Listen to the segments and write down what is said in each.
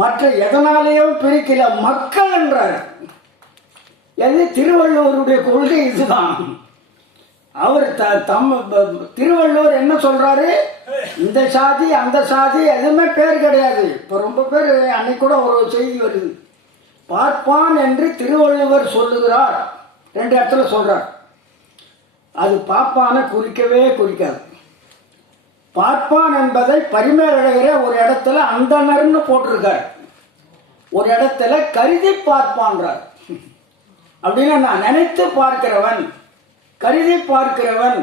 மற்ற எதனாலேயும் பிரிக்கல, மக்கள் என்றார். எது திருவள்ளுவருடைய கொள்கை இதுதான். அவர் திருவள்ளுவர் என்ன சொல்றாரு, இந்த சாதி அந்த சாதி எதுவுமே பேர் கிடையாது. இப்ப ரொம்ப பேர் அன்னைக்கு கூட ஒரு செய்தி வருது, பார்ப்பான் என்று திருவள்ளுவர் சொல்லுகிறார், 2 இடத்துல சொல்றார். அது பார்ப்பான குறிக்கவே குறிக்காது. பார்ப்பான் என்பதை பரிமேலழகரே ஒரு இடத்துல அந்தணர்னு போட்டிருக்கார், ஒரு இடத்துல கருதி பார்ப்பான்றார். அப்படின்னா நான் நினைத்து பார்க்கிறவன், கருதி பார்க்கிறவன்,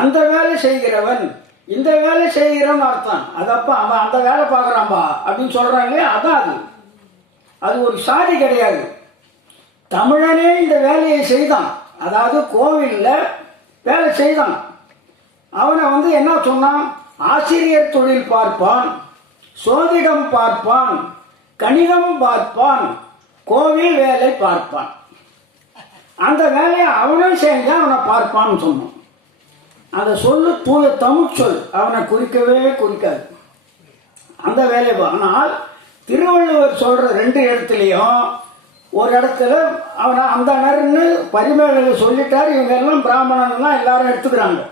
அந்த வேலை செய்கிறவன், இந்த வேலை செய்கிறவன் அர்த்தம். அதப்ப அவன் அந்த வேலை பார்க்கறான்பா அப்படின்னு சொல்றாங்க. அதான் அது ஒரு சாதி கிடையாது. தமிழனே இந்த வேலையை செய்தான், அதாவது கோவில்ல வேலை செய்தான். அவனை என்ன சொன்னான், ஆசிரியர் தொழில் பார்ப்பான், சோதிடம் பார்ப்பான், கணிதம் பார்ப்பான், கோவில் வேலை பார்ப்பான். அந்த வேலையை அவனும் செஞ்சா அவனை பார்ப்பான்னு சொன்னான். அந்த சொல்லு தூய தமிழ் சொல், அவனை குறிக்கவே குறிக்காது, அந்த வேலை. ஆனால் திருவள்ளுவர் சொல்ற 2 இடத்துலையும், ஒரு இடத்துல அவனை அந்த நறுன்னு பரிமேலழகர் சொல்லிட்டார். இவங்க எல்லாம் பிராமணன் தான் எல்லாரும் எடுத்துக்கிறாங்க.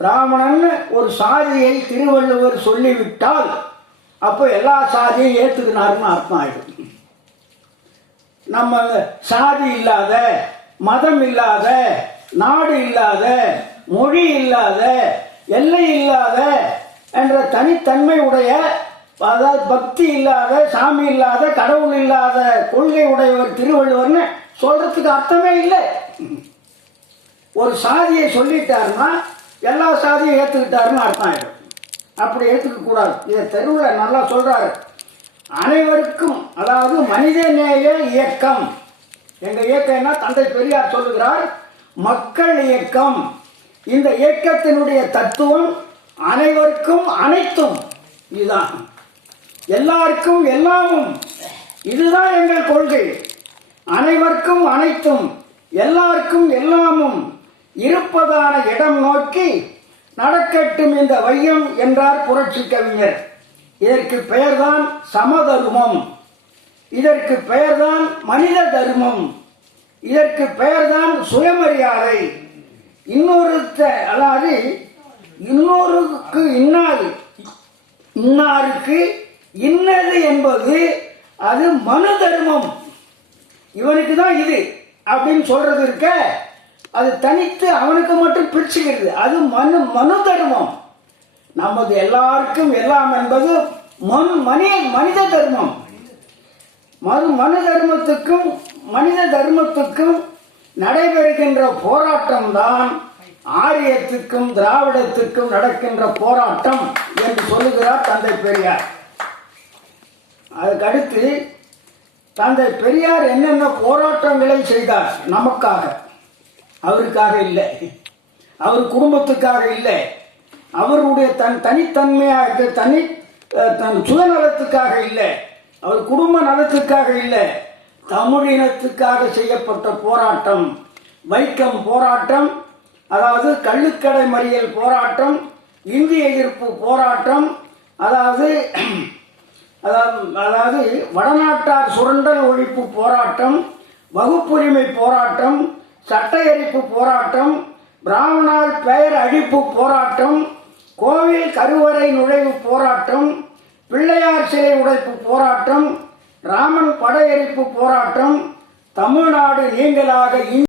பிராமணன் ஒரு சாதியை திருவள்ளுவர் சொல்லிவிட்டால் அப்போ எல்லா சாதியும் ஏற்றுக்கினாருன்னு அர்த்தம் ஆயிடும். நம்ம சாதி இல்லாத, மதம் இல்லாத, நாடு இல்லாத, மொழி இல்லாத, எல்லை இல்லாத என்ற தனித்தன்மை உடைய, அதாவது பக்தி இல்லாத, சாமி இல்லாத, கடவுள் இல்லாத கொள்கை உடையவர் திருவள்ளுவர்னு சொல்றதுக்கு அர்த்தமே இல்லை. ஒரு சாதியை சொல்லிட்டாருன்னா எல்லா சாதியும் ஏற்றுக்கிட்டாருன்னு அர்த்தம் ஆயிடும். அப்படி ஏற்றுக்க கூடாது. இதை தெருவில் நல்லா சொல்றாரு. அனைவருக்கும், அதாவது மனிதநேய இயக்கம். எங்க இயக்கம்னா தந்தை பெரியார் சொல்லுகிறார் மக்கள் இயக்கம். இந்த இயக்கத்தினுடைய தத்துவம் அனைவருக்கும் அனைத்தும், இதுதான். எல்லாருக்கும் எல்லாமும், இதுதான் எங்கள் கொள்கை. அனைவருக்கும் அனைத்தும், எல்லாருக்கும் எல்லாமும் இருப்பதான இடம் நோக்கி நடக்கட்டும் இந்த வையம் என்றார் புரட்சி கவிஞர். இதற்கு பெயர்தான் சமதர்மம், இதற்கு பெயர்தான் மனித தர்மம், இதற்கு பெயர்தான் சுயமரியாதை. அதாவது இன்னொருக்கு இன்னாருக்கு இன்னது என்பது அது மனு தர்மம். இவனுக்கு தான் இது அப்படின்னு சொல்றது இருக்க, அது தனித்து அவனுக்கு மட்டும் பிரிச்சுக்கிறது, அது மனு தர்மம். நமது எல்லாருக்கும் எல்லாம் என்பது மனித தர்மம். மனு தர்மத்துக்கும் மனித தர்மத்துக்கும் நடைபெறுகின்ற போராட்டம் தான் ஆரியத்துக்கும் திராவிடத்துக்கும் நடக்கின்ற போராட்டம் என்று சொல்லுகிறார் தந்தை பெரியார். அதுக்கடுத்து தந்தை பெரியார் என்னென்ன போராட்டங்களை செய்தார் நமக்காக, அவருக்காக இல்லை, அவர் குடும்பத்துக்காக இல்லை, அவருடைய தனித்தன்மையாக தன் சுயநலத்துக்காக இல்லை, அவர் குடும்ப நலத்துக்காக இல்லை, தமிழினத்துக்காக செய்யப்பட்ட போராட்டம். வைக்கம் போராட்டம், அதாவது கள்ளுக்கடை மறியல் போராட்டம், இந்தி எதிர்ப்பு போராட்டம், அதாவது வடநாட்டார் சுரண்டல் ஒழிப்பு போராட்டம், வகுப்புரிமை போராட்டம், சட்ட எரிப்பு போராட்டம், பிராமணால் பெயர் அழிப்பு போராட்டம், கோவில் கருவறை நுழைவு போராட்டம், பிள்ளையார் சிலை உடைப்பு போராட்டம், ராமன் படையெரிப்பு போராட்டம், தமிழ்நாடு நீங்களாக